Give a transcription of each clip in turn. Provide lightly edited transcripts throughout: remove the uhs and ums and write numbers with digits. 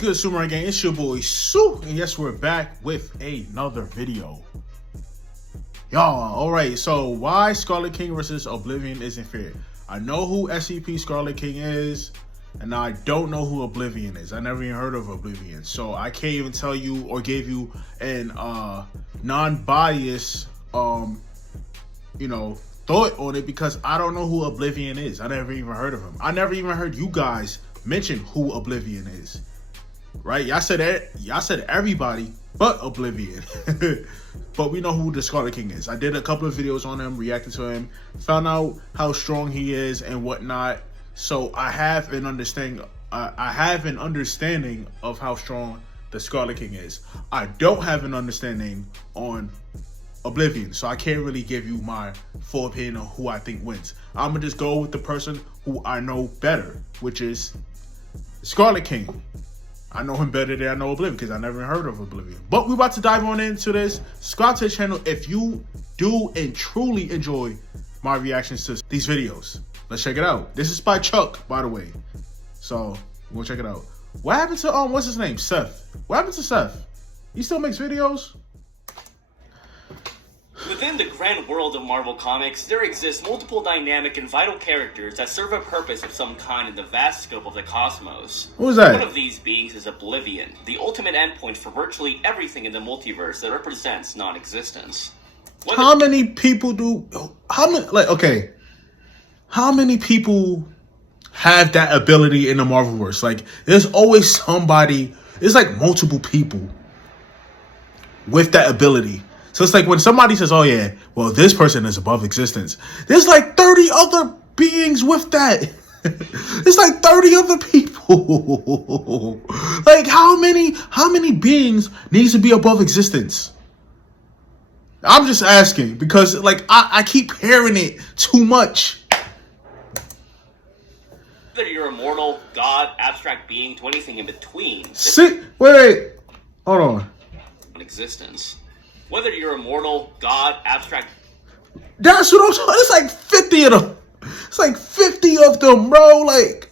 Good Sumer Gang, it's your boy Sue, and yes, we're back with another video. Y'all, alright, so why Scarlet King versus Oblivion isn't fair? I know who SCP Scarlet King is, and I don't know who Oblivion is. I never even heard of Oblivion, so I can't even tell you or give you an non-biased thought on it because I don't know who Oblivion is. I never even heard of him. I never even heard you guys mention who Oblivion is. Right? Y'all said everybody but Oblivion. But we know who the Scarlet King is. I did a couple of videos on him, reacted to him, found out how strong he is and whatnot. So I have an understanding. I have an understanding of how strong the Scarlet King is. I don't have an understanding on Oblivion, so I can't really give you my full opinion on who I think wins. I'm gonna just go with the person who I know better, which is Scarlet King. I know him better than I know Oblivion because I never heard of Oblivion. But we're about to dive on into this. Subscribe to the channel if you do and truly enjoy my reactions to these videos. Let's check it out. This is by Chuck, by the way. So we'll check it out. What happened to what's his name? Seth. What happened to Seth? He still makes videos? Within the grand world of Marvel Comics, there exist multiple dynamic and vital characters that serve a purpose of some kind in the vast scope of the cosmos. Who's that? One of these beings is Oblivion, the ultimate endpoint for virtually everything in the multiverse that represents non-existence. How many people how many people have that ability in the Marvelverse? Like, there's always somebody, it's like multiple people with that ability. So it's like when somebody says, oh yeah, well, this person is above existence. There's like 30 other beings with that. There's like 30 other people. Like how many beings needs to be above existence? I'm just asking because like I keep hearing it too much. Whether you're immortal, god, abstract being, to anything in between. Wait, hold on. Existence. Whether you're immortal, god, abstract. That's what I'm talking. It's like 50 of them. It's like 50 of them, bro. Like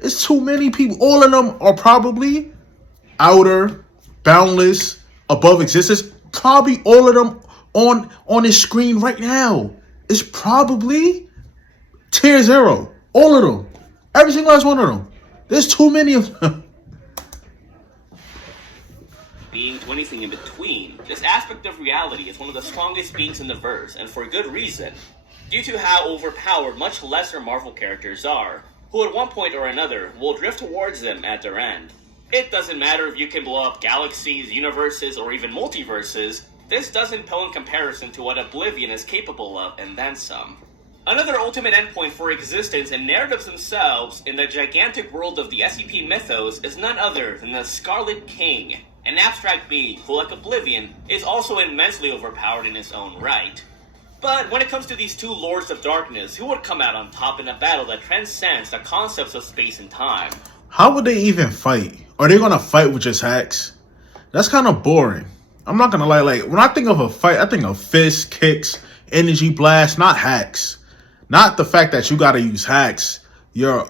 it's too many people. All of them are probably outer, boundless, above existence. Probably all of them on this screen right now. It's probably tier 0. All of them. Every single last one of them. There's too many of them. Being to anything in between, this aspect of reality is one of the strongest beings in the verse, and for good reason. Due to how overpowered much lesser Marvel characters are, who at one point or another will drift towards them at their end. It doesn't matter if you can blow up galaxies, universes, or even multiverses, this doesn't pale in comparison to what Oblivion is capable of, and then some. Another ultimate endpoint for existence and narratives themselves in the gigantic world of the SCP mythos is none other than the Scarlet King. An abstract being who, like Oblivion, is also immensely overpowered in his own right. But when it comes to these two Lords of Darkness, who would come out on top in a battle that transcends the concepts of space and time? How would they even fight? Are they gonna fight with just hacks? That's kind of boring. I'm not gonna lie. Like, when I think of a fight, I think of fists, kicks, energy blast, not hacks. Not the fact that you gotta use hacks. Your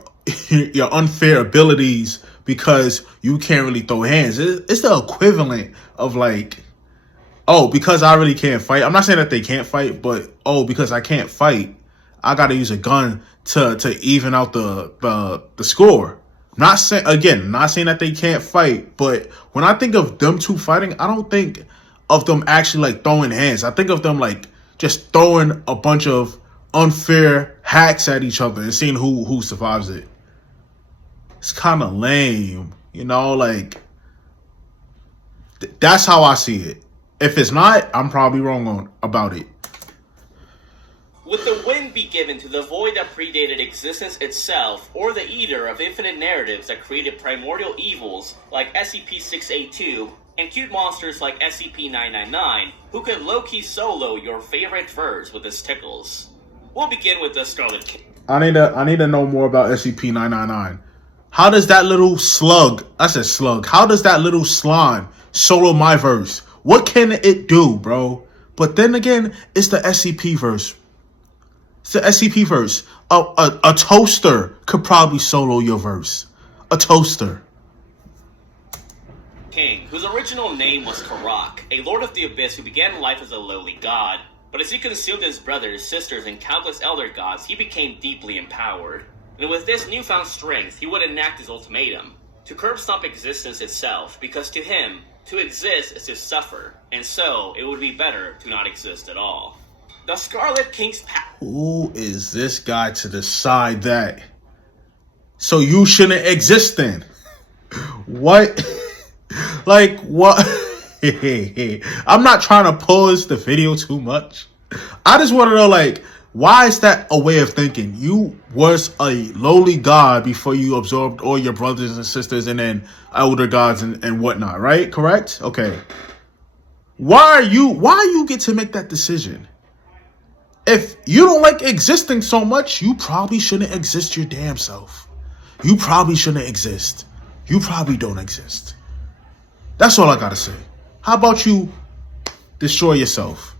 unfair abilities because you can't really throw hands. It's the equivalent of like, oh, because I really can't fight. I'm not saying that they can't fight, but oh, because I can't fight, I gotta use a gun to even out the score. Not saying that they can't fight, but when I think of them two fighting, I don't think of them actually like throwing hands. I think of them like just throwing a bunch of unfair hacks at each other and seeing who survives it. It's kind of lame, like that's how I see it. If it's not, I'm probably wrong about it. Would the wind be given to the void that predated existence itself, or the eater of infinite narratives that created primordial evils like SCP-682 and cute monsters like SCP-999, who could low-key solo your favorite verse with his tickles? We'll begin with the Scarlet King. I need to know more about SCP-999. How does that little slug, I said slug, how does that little slime solo my verse? What can it do, bro? But then again, it's the SCP verse. It's the SCP verse. A toaster could probably solo your verse. A toaster. king, whose original name was Karak, a lord of the abyss who began life as a lowly god, but as he consumed his brothers, sisters, and countless elder gods, he became deeply empowered. And with this newfound strength, he would enact his ultimatum, to curb stomp existence itself, because to him, to exist is to suffer, and so it would be better to not exist at all. The Scarlet King's Who is this guy to decide that? So you shouldn't exist then? What? Like, what? I'm not trying to pause the video too much. I just want to know, like, why is that a way of thinking? You was a lowly god before you absorbed all your brothers and sisters and then elder gods and whatnot, right? Correct? Okay. Why you get to make that decision? If you don't like existing so much, you probably shouldn't exist your damn self. You probably shouldn't exist. You probably don't exist. That's all I gotta say. How about you destroy yourself?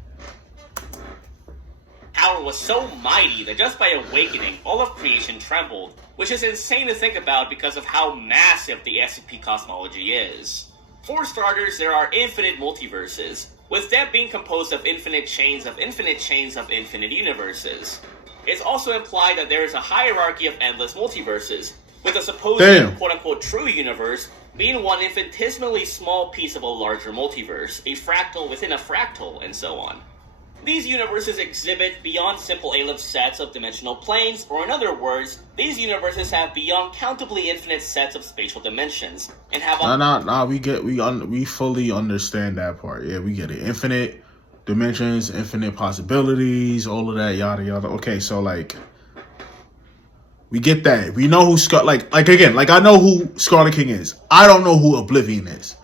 Power was so mighty that just by awakening, all of creation trembled, which is insane to think about because of how massive the SCP cosmology is. For starters, there are infinite multiverses, with them being composed of infinite chains of infinite universes. It's also implied that there is a hierarchy of endless multiverses, with a supposed quote-unquote true universe being one infinitesimally small piece of a larger multiverse, a fractal within a fractal, and so on. These universes exhibit beyond simple Aleph sets of dimensional planes, or in other words, these universes have beyond countably infinite sets of spatial dimensions, and have we fully understand that part. Yeah, we get it. Infinite dimensions, infinite possibilities, all of that, yada yada. Okay, so like we get that. We know who I know who Scarlet King is. I don't know who Oblivion is.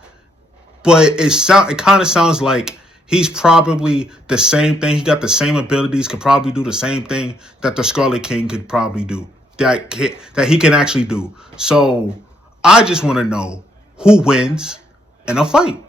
But it kind of sounds like he's probably the same thing. He got the same abilities, could probably do the same thing that the Scarlet King could probably do. That he can actually do. So I just want to know who wins in a fight.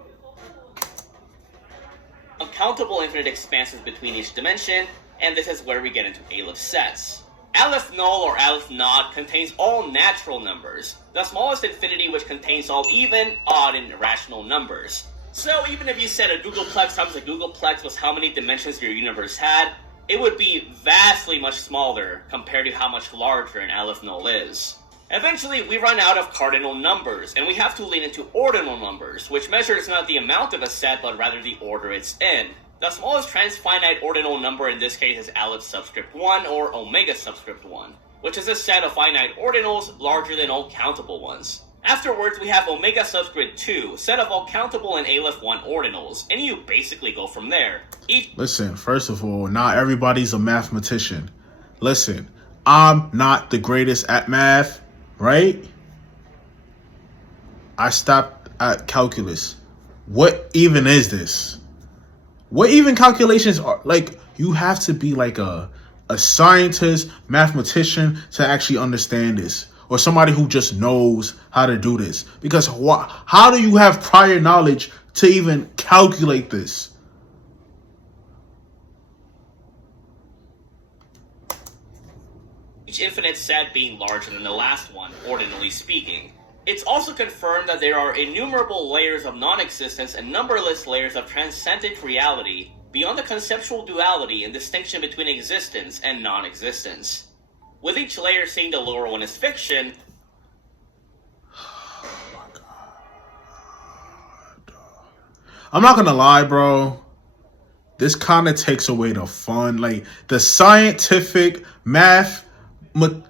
Uncountable infinite expanses between each dimension, and this is where we get into Aleph sets. Aleph null or Aleph naught contains all natural numbers, the smallest infinity which contains all even, odd, and irrational numbers. So even if you said a googolplex times a googolplex was how many dimensions your universe had, it would be vastly much smaller compared to how much larger an Aleph null is. Eventually, we run out of cardinal numbers, and we have to lean into ordinal numbers, which measures not the amount of a set, but rather the order it's in. The smallest transfinite ordinal number in this case is Aleph subscript 1, or Omega subscript 1, which is a set of finite ordinals larger than all countable ones. Afterwards, we have Omega subscript 2, set of all countable and Aleph 1 ordinals, and you basically go from there. Listen, first of all, not everybody's a mathematician. Listen, I'm not the greatest at math, right? I stopped at calculus. What even is this? What even calculations are? Like, you have to be like a scientist, mathematician to actually understand this. Or somebody who just knows how to do this. Because how do you have prior knowledge to even calculate this? Each infinite set being larger than the last one, ordinally speaking. It's also confirmed that there are innumerable layers of non-existence and numberless layers of transcendent reality beyond the conceptual duality and distinction between existence and non-existence. With each layer saying the lower one is fiction. Oh my God. I'm not gonna lie, bro. This kind of takes away the fun, like the scientific math.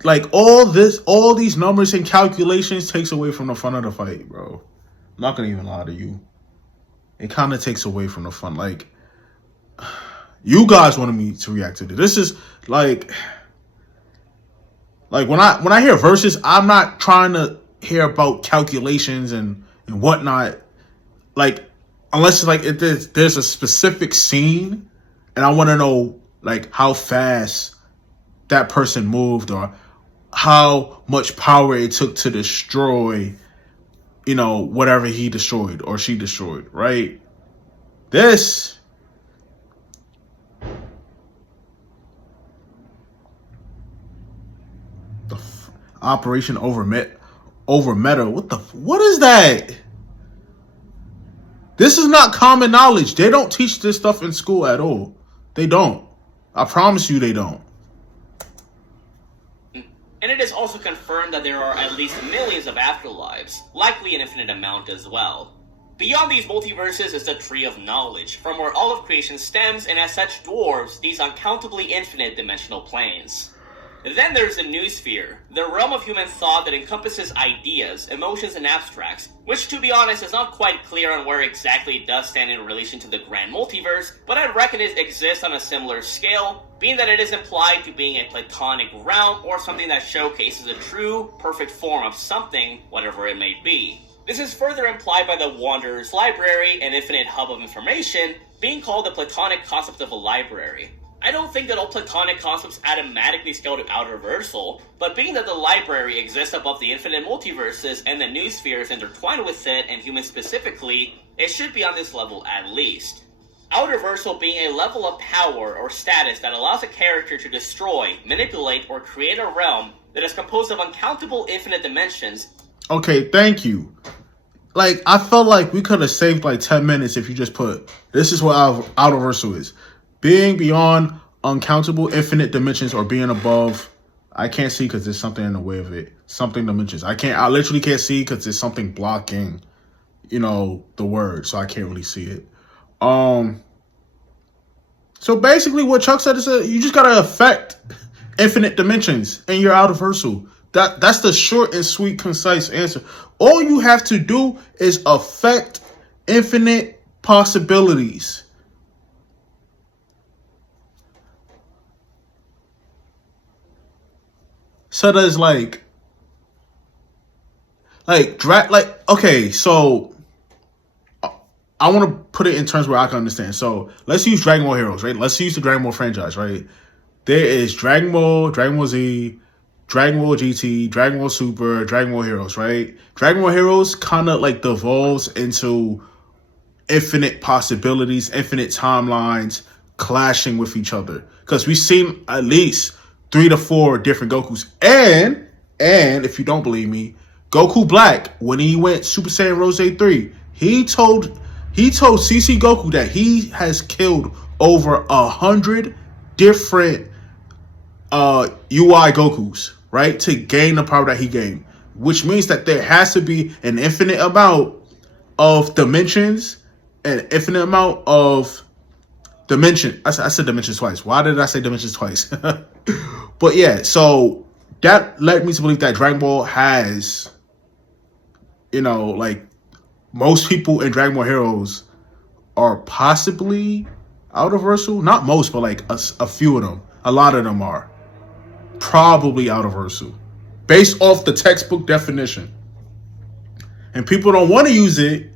Like all these numbers and calculations takes away from the fun of the fight, bro. I'm not gonna even lie to you. It kind of takes away from the fun. Like, you guys wanted me to react to this. This is like when I hear verses, I'm not trying to hear about calculations and whatnot. Like, unless it's like there's a specific scene, and I want to know like how fast that person moved or how much power it took to destroy, whatever he destroyed or she destroyed, right? This Operation over meta. What is that? This is not common knowledge. They don't teach this stuff in school at all. They don't. I promise you they don't. And it is also confirmed that there are at least millions of afterlives, likely an infinite amount as well. Beyond these multiverses is the Tree of Knowledge, from where all of creation stems and as such dwarves these uncountably infinite dimensional planes. Then there's the Noosphere, the realm of human thought that encompasses ideas, emotions, and abstracts, which to be honest is not quite clear on where exactly it does stand in relation to the grand multiverse, but I reckon it exists on a similar scale, being that it is implied to being a platonic realm or something that showcases a true, perfect form of something, whatever it may be. This is further implied by the Wanderer's Library, an infinite hub of information, being called the platonic concept of a library. I don't think that all platonic concepts automatically scale to outerversal, but being that the library exists above the infinite multiverses and the Noosphere is intertwined with it, and humans specifically, it should be on this level at least. Outerversal being a level of power or status that allows a character to destroy, manipulate, or create a realm that is composed of uncountable infinite dimensions. Okay, thank you. Like, I felt like we could have saved like 10 minutes if you just put, this is what outerversal is. Being beyond uncountable infinite dimensions or being above, I can't see because there's something in the way of it. Something dimensions. I literally can't see because there's something blocking, the word. So I can't really see it. So basically what Chuck said is that you just got to affect infinite dimensions and you're outerversal. That's the short and sweet, concise answer. All you have to do is affect infinite possibilities. So there's okay, so I want to put it in terms where I can understand. So let's use Dragon Ball Heroes, right? Let's use the Dragon Ball franchise, right? There is Dragon Ball, Dragon Ball Z, Dragon Ball GT, Dragon Ball Super, Dragon Ball Heroes, right? Dragon Ball Heroes kind of like devolves into infinite possibilities, infinite timelines clashing with each other. Because we've seen at least 3 to 4 different Gokus. And if you don't believe me, Goku Black, when he went Super Saiyan Rose 3, he told CC Goku that he has killed over 100 different UI Gokus, right? To gain the power that he gained. Which means that there has to be an infinite amount of dimensions, an infinite amount of dimension. I said dimensions twice. Why did I say dimensions twice? But yeah, so that led me to believe that Dragon Ball has, like most people in Dragon Ball Heroes are possibly outerversal. Not most, but like a few of them. A lot of them are probably outerversal based off the textbook definition. And people don't want to use it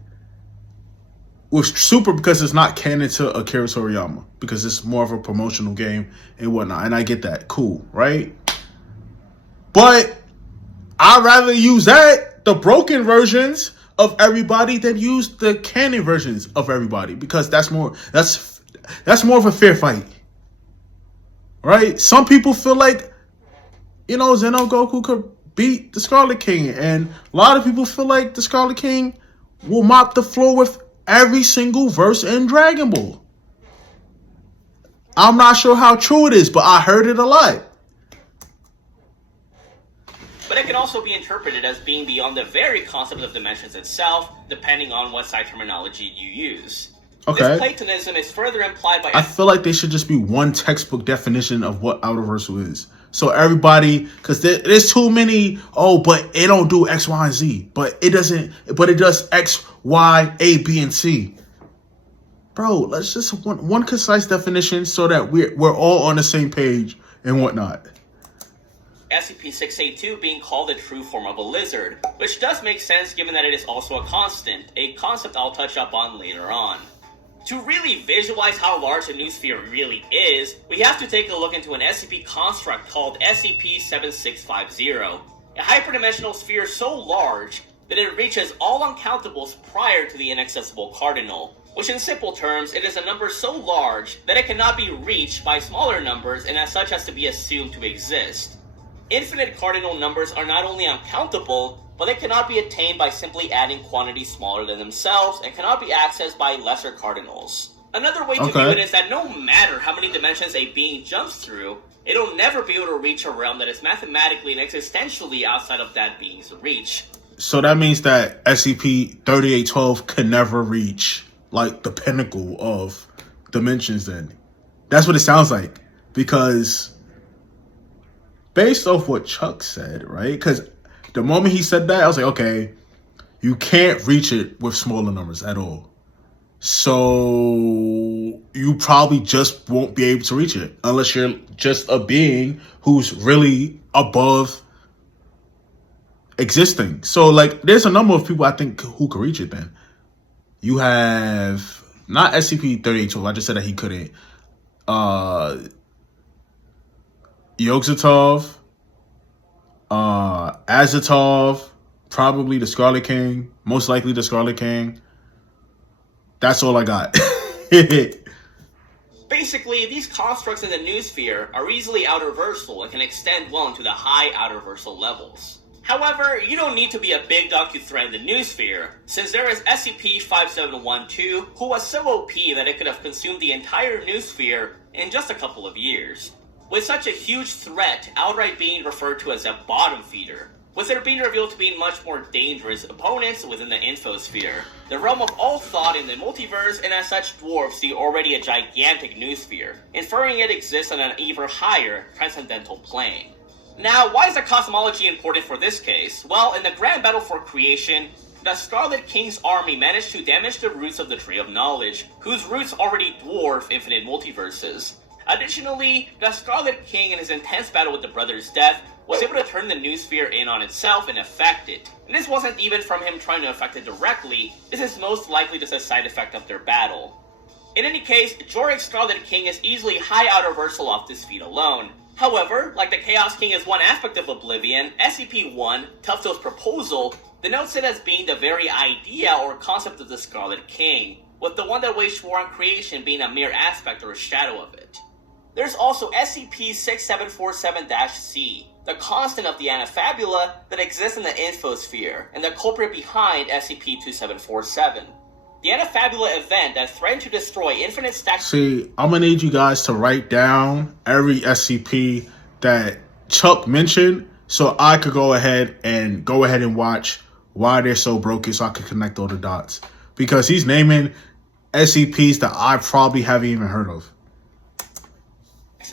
with Super because it's not canon to Akira Toriyama, because it's more of a promotional game and whatnot. And I get that. Cool, right? But I'd rather use the broken versions of everybody than use the canon versions of everybody, because that's more of a fair fight. Right? Some people feel like, Zeno Goku could beat the Scarlet King, and a lot of people feel like the Scarlet King will mop the floor with every single verse in Dragon Ball. I'm not sure how true it is, but I heard it a lot. But it can also be interpreted as being beyond the very concept of dimensions itself, depending on what side terminology you use. Okay. This Platonism is further implied by... I feel like there should just be one textbook definition of what outerversal is. So everybody, because there's too many, but it don't do X, Y, and Z. But it does X, Y, A, B, and C. Bro, let's just one concise definition so that we're all on the same page and whatnot. SCP-682 being called the true form of a lizard, which does make sense given that it is also a constant, a concept I'll touch up on later on. To really visualize how large the Noosphere really is, we have to take a look into an SCP construct called SCP-7650, a hyperdimensional sphere so large that it reaches all uncountables prior to the inaccessible cardinal, which in simple terms, it is a number so large that it cannot be reached by smaller numbers and as such has to be assumed to exist. Infinite cardinal numbers are not only uncountable, but they cannot be attained by simply adding quantities smaller than themselves and cannot be accessed by lesser cardinals. Another way to view it is that no matter how many dimensions a being jumps through, it'll never be able to reach a realm that is mathematically and existentially outside of that being's reach. So that means that SCP-3812 can never reach, like, the pinnacle of dimensions then. That's what it sounds like. Because based off what Chuck said, right? Because the moment he said that, I was like, okay, you can't reach it with smaller numbers at all. So you probably just won't be able to reach it unless you're just a being who's really above existing. So, like, there's a number of people I think who could reach it then. You have, not SCP-3812, I just said that he couldn't. Yogg-Sothoth, Azathoth, probably the Scarlet King, most likely the Scarlet King. That's all I got. Basically, these constructs in the noosphere are easily outer-versal and can extend well into the high outer-versal levels. However, you don't need to be a big dog to threaten the noosphere, since there is SCP-5712, who was so OP that it could have consumed the entire noosphere in just a couple of years. With such a huge threat outright being referred to as a bottom feeder, with it being revealed to be much more dangerous opponents within the infosphere, the realm of all thought in the multiverse, and as such dwarfs the already a gigantic noosphere, inferring it exists on an even higher transcendental plane. Now, why is the cosmology important for this case? Well, in the grand battle for creation, the Scarlet King's army managed to damage the roots of the Tree of Knowledge, whose roots already dwarf infinite multiverses. Additionally, the Scarlet King in his intense battle with the Brother's death was able to turn the noosphere in on itself and affect it. And this wasn't even from him trying to affect it directly, this is most likely just a side effect of their battle. In any case, Jorik's Scarlet King is easily high outer-versal off this feat alone. However, like the Chaos King is one aspect of Oblivion, SCP-1, Tufto's proposal, denotes it as being the very idea or concept of the Scarlet King, with the one that waged war on creation being a mere aspect or a shadow of it. There's also SCP-6747-C, the constant of the Anafabula that exists in the infosphere, and the culprit behind SCP-2747. The Anafabula event that threatened to destroy infinite stacks... See, I'm gonna need you guys to write down every SCP that Chuck mentioned so I could go ahead and watch why they're so broken so I could connect all the dots. Because he's naming SCPs that I probably haven't even heard of.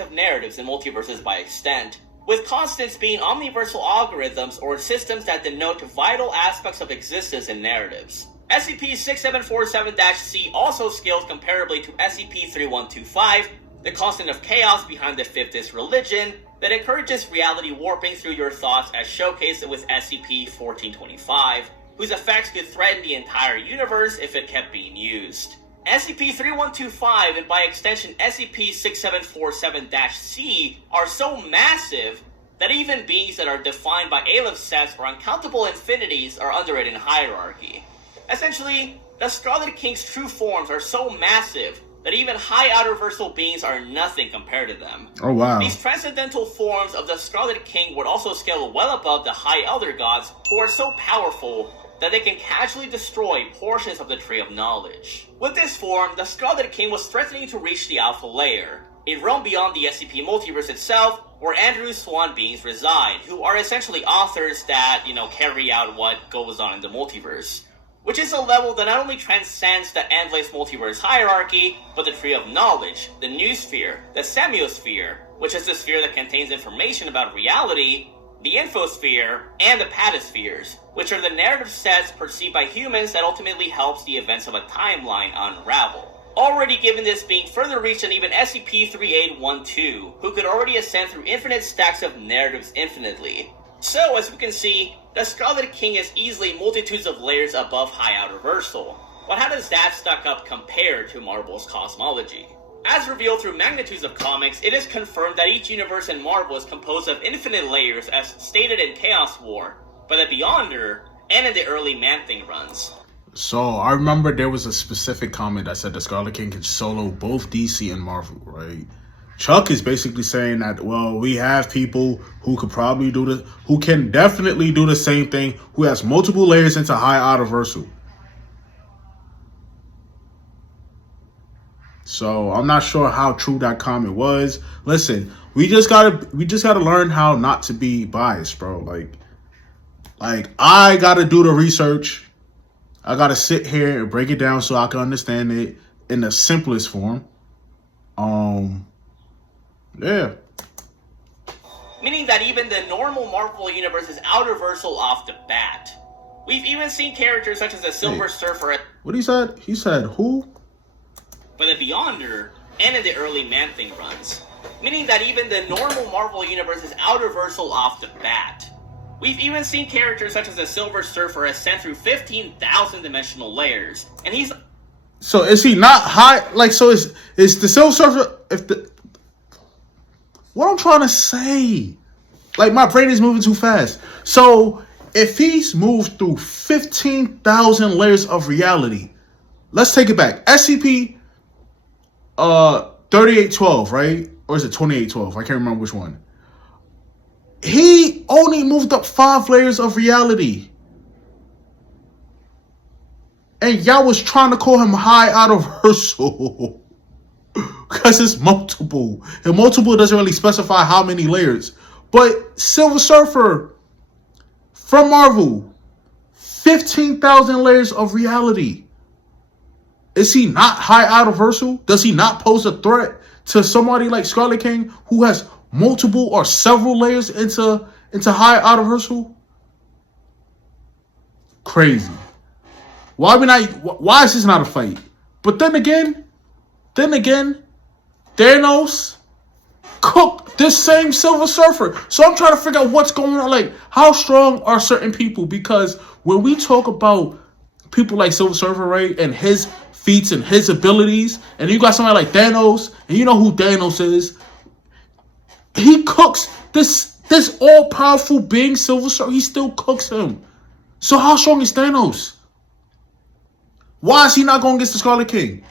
...of narratives and multiverses by extent, with constants being omniversal algorithms or systems that denote vital aspects of existence in narratives. SCP-6747-C also scales comparably to SCP-3125, the constant of chaos behind the fifth religion, that encourages reality warping through your thoughts as showcased with SCP-1425, whose effects could threaten the entire universe if it kept being used. SCP-3125 and by extension SCP-6747-C are so massive that even beings that are defined by Aleph sets or uncountable infinities are under it in hierarchy. Essentially, the Scarlet King's true forms are so massive that even high outer-versal beings are nothing compared to them. Oh wow. These transcendental forms of the Scarlet King would also scale well above the High Elder Gods, who are so powerful that they can casually destroy portions of the Tree of Knowledge. With this form, the Scarlet King was threatening to reach the Alpha Layer, a realm beyond the SCP multiverse itself, where Andrew Swan beings reside, who are essentially authors that, carry out what goes on in the multiverse. Which is a level that not only transcends the endless multiverse hierarchy, but the Tree of Knowledge, the Noosphere, the Semiosphere, which is the sphere that contains information about reality, the Infosphere, and the Pataspheres, which are the narrative sets perceived by humans that ultimately helps the events of a timeline unravel. Already given this being further reached than even SCP-3812, who could already ascend through infinite stacks of narratives infinitely. So, as we can see, the Scarlet King is easily multitudes of layers above High Outerversal. But how does that stack up compared to Marvel's cosmology? As revealed through magnitudes of comics, it is confirmed that each universe in Marvel is composed of infinite layers as stated in Chaos War, by the Beyonder, and in the early Man-Thing runs. So, I remember there was a specific comment that said the Scarlet King could solo both DC and Marvel, right? Chuck is basically saying that, well, we have people who could probably who can definitely do the same thing, who has multiple layers into high universal. So I'm not sure how true that comment was. Listen, we just gotta learn how not to be biased, bro. Like I gotta do the research. I gotta sit here and break it down so I can understand it in the simplest form. Yeah. Meaning that even the normal Marvel Universe is outerversal off the bat. We've even seen characters such as the Silver Surfer. What he said? He said who? But the Beyonder, and in the early Man-Thing runs. Meaning that even the normal Marvel Universe is outerversal off the bat. We've even seen characters such as the Silver Surfer ascend through 15,000 dimensional layers, and he's... So is he not high? Like, so is the Silver Surfer... What I'm trying to say... Like, my brain is moving too fast. So, if he's moved through 15,000 layers of reality... Let's take it back. SCP... 3812, right? Or is it 2812? I can't remember which one. He only moved up 5 layers of reality. And y'all was trying to call him high universal. Because it's multiple. And multiple doesn't really specify how many layers. But Silver Surfer from Marvel, 15,000 layers of reality. Is he not high universal? Does he not pose a threat to somebody like Scarlet King who has multiple or several layers into high universal? Crazy. Why is this not a fight? But then again, Thanos cooked this same Silver Surfer. So I'm trying to figure out what's going on. Like, how strong are certain people? Because when we talk about people like Silver Surfer, right, and his feats and his abilities, and you got somebody like Thanos, and you know who Thanos is. He cooks this all-powerful being, Silver Surfer. He still cooks him. So how strong is Thanos? Why is he not going against the Scarlet King?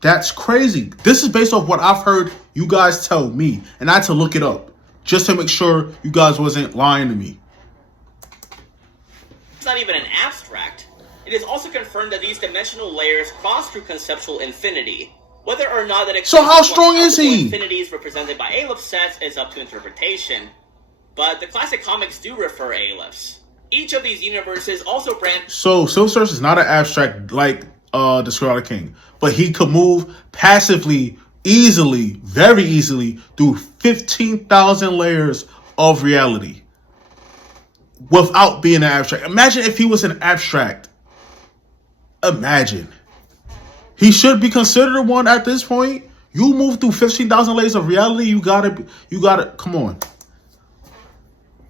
That's crazy. This is based off what I've heard you guys tell me, and I had to look it up just to make sure you guys wasn't lying to me. It's not even an abstract. It is also confirmed that these dimensional layers cross through conceptual infinity. Whether or not that... So how strong is he? Infinities represented by Aleph sets is up to interpretation. But the classic comics do refer Alephs. Each of these universes also branch... So Silver Surfer is not an abstract like the Scarlet King. But he could move passively, easily, very easily, through 15,000 layers of reality. Without being an abstract. Imagine if he was an abstract. Imagine. He should be considered one at this point. You move through 15,000 layers of reality, you gotta, come on.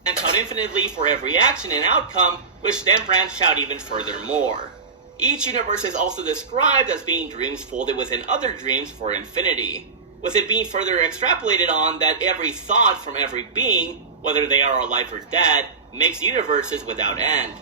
And count infinitely for every action and outcome, which then branch out even further more. Each universe is also described as being dreams folded within other dreams for infinity, with it being further extrapolated on that every thought from every being, whether they are alive or dead, makes universes without end.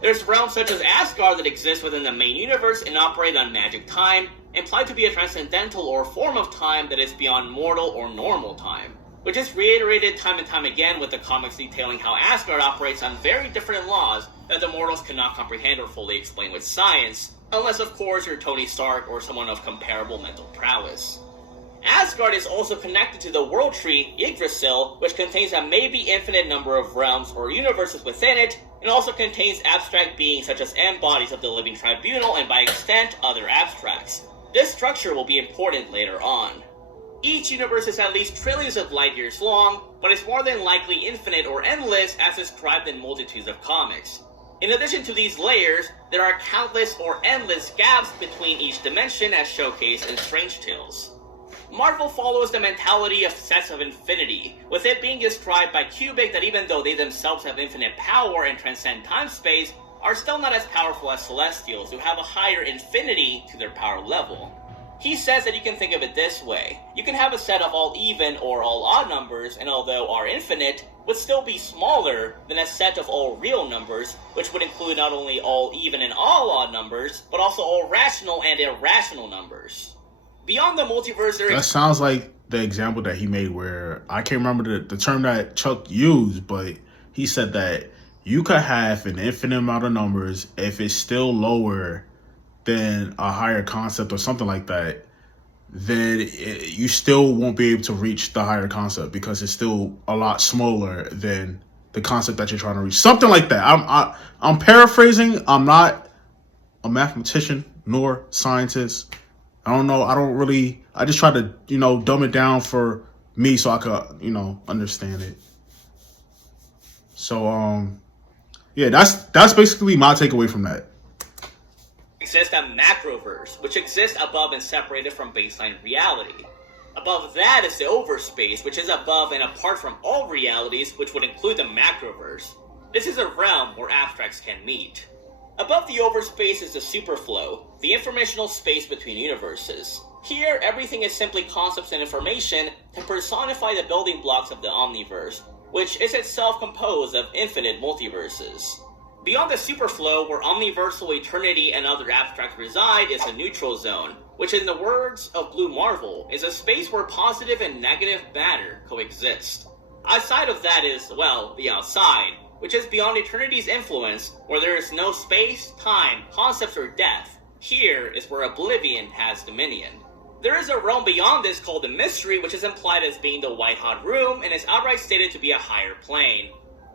There's realms such as Asgard that exist within the main universe and operate on magic time, implied to be a transcendental or form of time that is beyond mortal or normal time, which is reiterated time and time again with the comics detailing how Asgard operates on very different laws that the mortals cannot comprehend or fully explain with science, unless of course you're Tony Stark or someone of comparable mental prowess. Asgard is also connected to the world tree, Yggdrasil, which contains a maybe infinite number of realms or universes within it, and also contains abstract beings such as embodies of the living tribunal and by extent other abstracts. This structure will be important later on. Each universe is at least trillions of light years long, but is more than likely infinite or endless as described in multitudes of comics. In addition to these layers, there are countless or endless gaps between each dimension as showcased in Strange Tales. Marvel follows the mentality of sets of infinity, with it being described by Kubrick that even though they themselves have infinite power and transcend time-space, are still not as powerful as Celestials, who have a higher infinity to their power level. He says that you can think of it this way. You can have a set of all even or all odd numbers, and although are infinite, would still be smaller than a set of all real numbers, which would include not only all even and all odd numbers, but also all rational and irrational numbers. Beyond the multiverse, there That is sounds like the example that he made where I can't remember the term that Chuck used, but he said that you could have an infinite amount of numbers if it's still lower than a higher concept or something like that, then you still won't be able to reach the higher concept because it's still a lot smaller than the concept that you're trying to reach. Something like that. I'm paraphrasing. I'm not a mathematician nor scientist. I don't know. I just try to, dumb it down for me so I could, understand it. So, yeah, that's basically my takeaway from that. exists a macroverse, which exists above and separated from baseline reality. Above that is the overspace, which is above and apart from all realities, which would include the macroverse. This is a realm where abstracts can meet. Above the overspace is the superflow, the informational space between universes. Here, everything is simply concepts and information to personify the building blocks of the omniverse, which is itself composed of infinite multiverses. Beyond the superflow, where omniversal eternity and other abstracts reside, is the neutral zone, which in the words of Blue Marvel, is a space where positive and negative matter coexist. Outside of that is, well, the outside, which is beyond eternity's influence, where there is no space, time, concepts, or death. Here is where Oblivion has dominion. There is a realm beyond this called the Mystery, which is implied as being the white-hot room, and is outright stated to be a higher plane.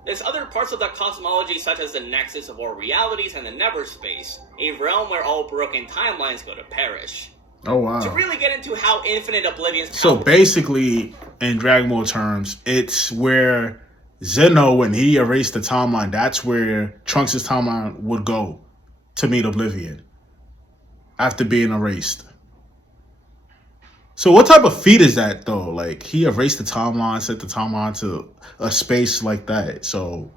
There's other parts of the cosmology such as the nexus of all realities and the never space, a realm where all broken timelines go to perish. Oh, wow. To really get into how infinite Oblivion's So basically, in Dragon Ball terms, it's where Zeno, when he erased the timeline, that's where Trunks' timeline would go to meet Oblivion after being erased. So what type of feat is that, though? Like, he erased the timeline, set the timeline to a space like that. So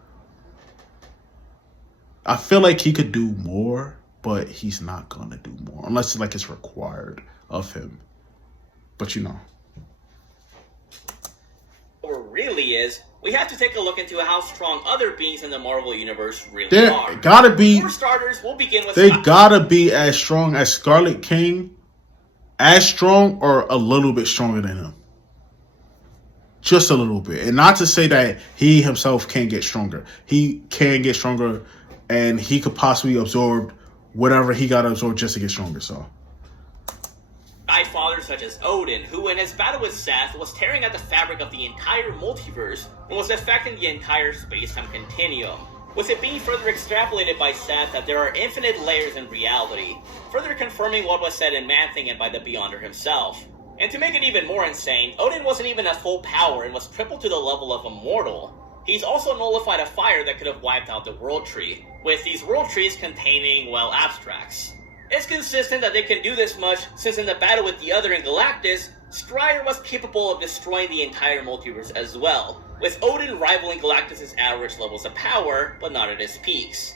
I feel like he could do more, but he's not going to do more. Unless, like, it's required of him. But, really is, we have to take a look into how strong other beings in the Marvel Universe really are. Gotta be. For starters, we'll begin with... They gotta be as strong as Scarlet King. As strong or a little bit stronger than him. Just a little bit. And not to say that he himself can't get stronger. He can get stronger and he could possibly absorb whatever he got to absorb just to get stronger. So, Sky fathers such as Odin, who in his battle with Seth was tearing at the fabric of the entire multiverse and was affecting the entire space-time continuum, with it being further extrapolated by Seth that there are infinite layers in reality, further confirming what was said in Man-Thing and by the Beyonder himself. And to make it even more insane, Odin wasn't even at full power and was tripled to the level of immortal. He's also nullified a fire that could have wiped out the World Tree, with these World Trees containing, well, abstracts. It's consistent that they can do this much, since in the battle with the other in Galactus, Strider was capable of destroying the entire multiverse as well, with Odin rivaling Galactus' average levels of power, but not at his peaks.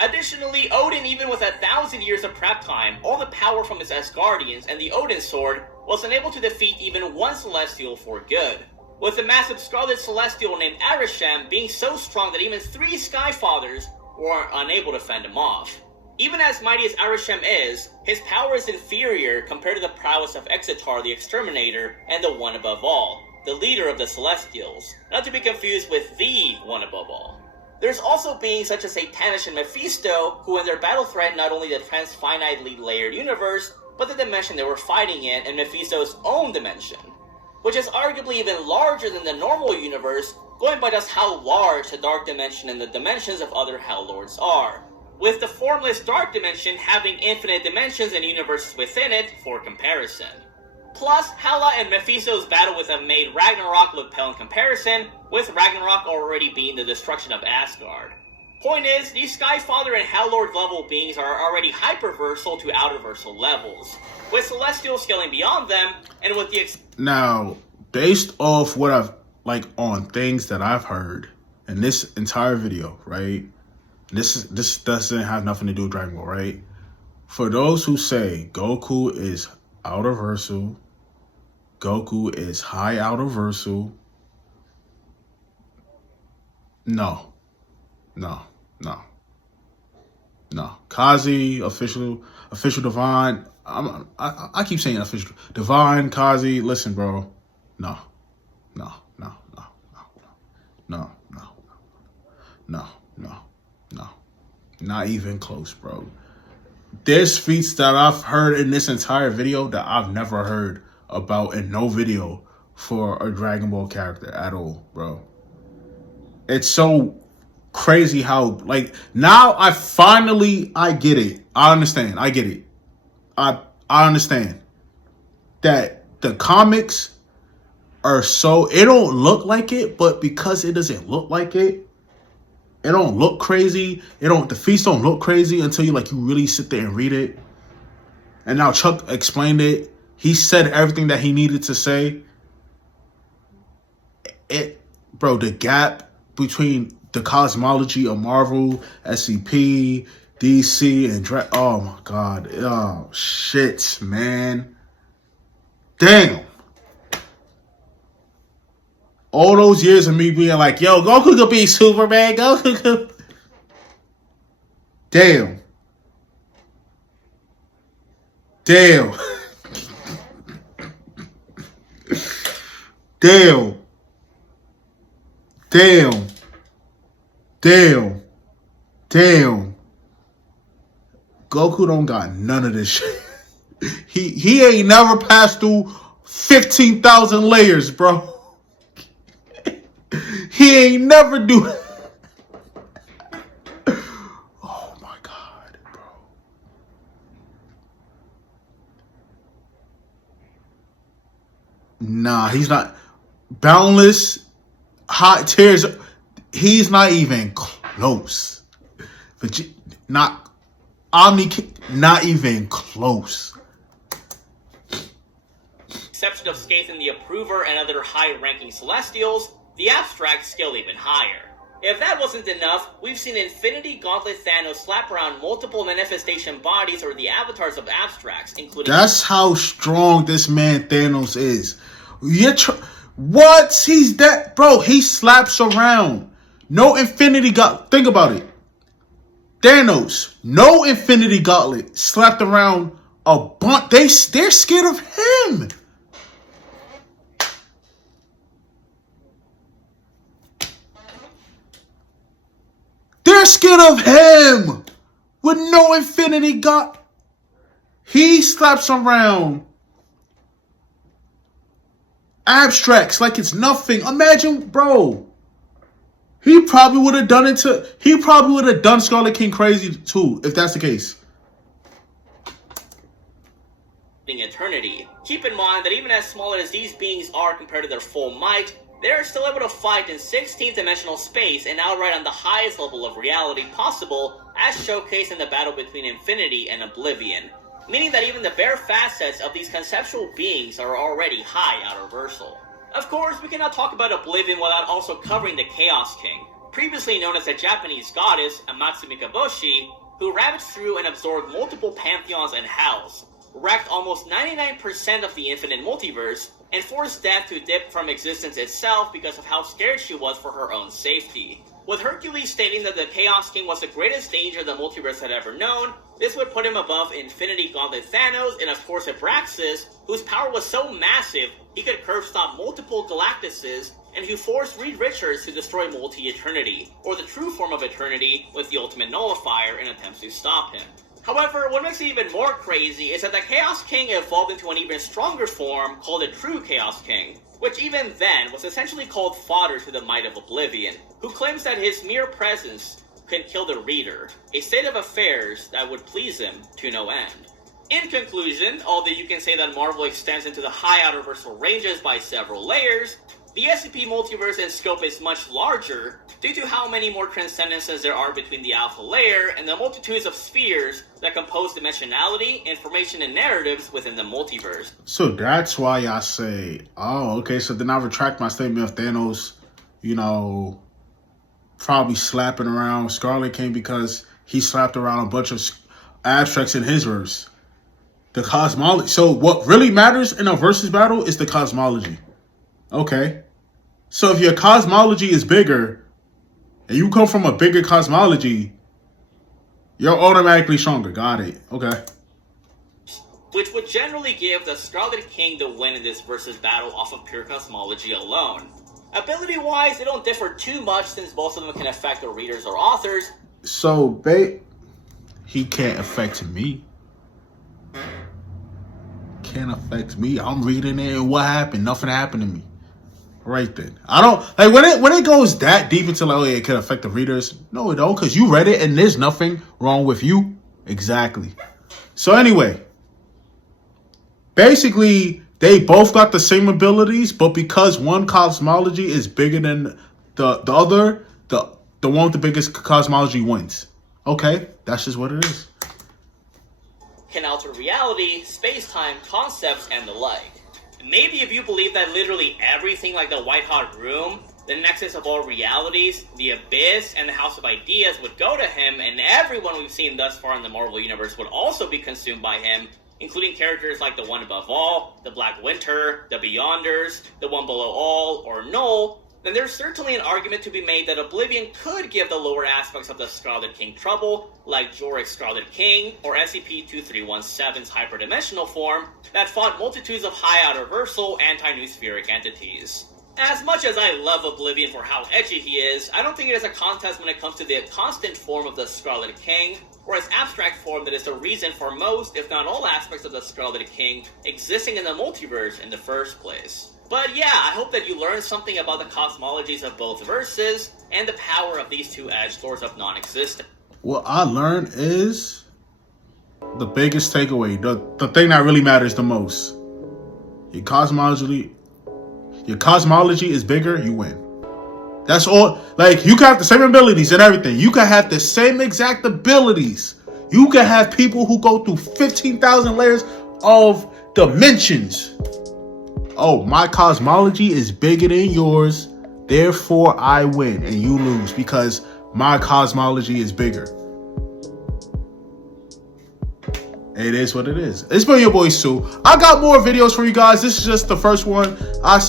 Additionally, Odin, even with 1,000 years of prep time, all the power from his Asgardians, and the Odin Sword, was unable to defeat even one Celestial for good, with the massive Scarlet Celestial named Arishem being so strong that even 3 Skyfathers were unable to fend him off. Even as mighty as Arishem is, his power is inferior compared to the prowess of Exitar the Exterminator and the One Above All, the leader of the Celestials, not to be confused with the One Above All. There's also beings such as Satanish and Mephisto, who in their battle threaten not only the transfinitely layered universe, but the dimension they were fighting in and Mephisto's own dimension, which is arguably even larger than the normal universe, going by just how large the Dark Dimension and the dimensions of other Hell Lords are, with the formless Dark Dimension having infinite dimensions and universes within it for comparison. Plus, Hela and Mephisto's battle with them made Ragnarok look pale in comparison, with Ragnarok already being the destruction of Asgard. Point is, these Skyfather and Helllord level beings are already hyperversal to outerversal levels, with Celestials scaling beyond them, and with the now, based off what I've, on things that I've heard in this entire video, right? This doesn't have nothing to do with Dragon Ball, right? For those who say Goku is outerversal, Goku is high outerversal, no. Kazi, official divine, I keep saying official. Divine, Kazi, listen, bro. No. No. No. No. No. No. No. No. No. Not even close, bro. There's feats that I've heard in this entire video that I've never heard about in no video for a Dragon Ball character at all, bro. It's so crazy how, like, now I get it. I understand. I get it. I understand that the comics are so, it don't look like it, but because it doesn't look like it, it don't look crazy. The feats don't look crazy until you really sit there and read it. And now Chuck explained it. He said everything that he needed to say. Bro, the gap between the cosmology of Marvel, SCP, DC, and oh my God. Oh, shit, man. Damn. All those years of me being like, yo, Goku could be Superman. Goku could. Damn. Damn. Damn. Damn. Damn. Damn. Goku don't got none of this shit. He ain't never passed through 15,000 layers, bro. He ain't never do it. Oh my God, bro. Nah, he's not. Boundless, hot tears. He's not even close. But not Omni, not even close. Exception of Skaithen the Approver and other high-ranking Celestials, the Abstracts scale even higher. If that wasn't enough, we've seen Infinity Gauntlet Thanos slap around multiple manifestation bodies or the avatars of Abstracts, including... That's how strong this man Thanos is. What? He's that... Bro, he slaps around. No Infinity Gauntlet. Think about it. Thanos, no Infinity Gauntlet slapped around a bunch. They're scared of him. They're scared of him with no Infinity Gauntlet. He slaps around Abstracts like it's nothing. Imagine, bro. He probably would have done it to... He probably would have done Scarlet King crazy too, if that's the case. Eternity. Keep in mind that even as small as these beings are compared to their full might, they are still able to fight in 16th dimensional space and outright on the highest level of reality possible, as showcased in the battle between Infinity and Oblivion. Meaning that even the bare facets of these conceptual beings are already high outerversal. Of course, we cannot talk about Oblivion without also covering the Chaos King, previously known as a Japanese goddess, Amatsu Mikaboshi, who ravaged through and absorbed multiple pantheons and hells, wrecked almost 99% of the infinite multiverse, and forced death to dip from existence itself because of how scared she was for her own safety. With Hercules stating that the Chaos King was the greatest danger the multiverse had ever known, this would put him above Infinity Gauntlet Thanos and of course Abraxas, whose power was so massive he could curve stop multiple Galactuses, and who forced Reed Richards to destroy Multi-Eternity, or the true form of Eternity, with the Ultimate Nullifier in attempts to stop him. However, what makes it even more crazy is that the Chaos King evolved into an even stronger form called the True Chaos King, which even then was essentially called fodder to the might of Oblivion, who claims that his mere presence can kill the reader, a state of affairs that would please him to no end. In conclusion, although you can say that Marvel extends into the high outerversal ranges by several layers, the SCP multiverse in scope is much larger due to how many more transcendences there are between the alpha layer and the multitudes of spheres that compose dimensionality, information, and narratives within the multiverse. So that's why I say, oh, okay, so then I retract my statement of Thanos, probably slapping around Scarlet King because he slapped around a bunch of abstracts in his verse. The cosmology. So what really matters in a versus battle is the cosmology. Okay. So if your cosmology is bigger and you come from a bigger cosmology, you're automatically stronger. Got it. Okay. which would generally give the Scarlet King the win in this versus battle off of pure cosmology alone. Ability-wise, they don't differ too much since most of them can affect the readers or authors. So, he can't affect me. Can't affect me. I'm reading it and what happened? Nothing happened to me. Right then. I don't like when it goes that deep into like, oh yeah, it can affect the readers. No, it don't, because you read it and there's nothing wrong with you. Exactly. So anyway, basically they both got the same abilities, but because one cosmology is bigger than the other, the one with the biggest cosmology wins. Okay, that's just what it is. Can alter reality, space-time, concepts, and the like. Maybe if you believe that literally everything like the White Hot Room, the nexus of all realities, the Abyss, and the House of Ideas would go to him, and everyone we've seen thus far in the Marvel Universe would also be consumed by him, including characters like the One Above All, the Black Winter, the Beyonders, the One Below All, or Null, then there's certainly an argument to be made that Oblivion could give the lower aspects of the Scarlet King trouble, like Jorik's Scarlet King, or SCP-2317's hyperdimensional form, that fought multitudes of high outer-versal anti-New-Spheric entities. As much as I love Oblivion for how edgy he is, I don't think it is a contest when it comes to the constant form of the Scarlet King, or its abstract form that is the reason for most, if not all aspects of the Scarlet King existing in the multiverse in the first place. But yeah, I hope that you learned something about the cosmologies of both verses, and the power of these two edge swords of non-existence. What I learned is the biggest takeaway, the thing that really matters the most. Your cosmology is bigger, you win. That's all. Like, you can have the same abilities and everything. You can have the same exact abilities. You can have people who go through 15,000 layers of dimensions. Oh, my cosmology is bigger than yours, therefore I win and you lose because my cosmology is bigger. It is what it is. It's been your boy Sue. I got more videos for you guys. This is just the first one. I'll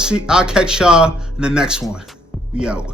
catch y'all in the next one. We out.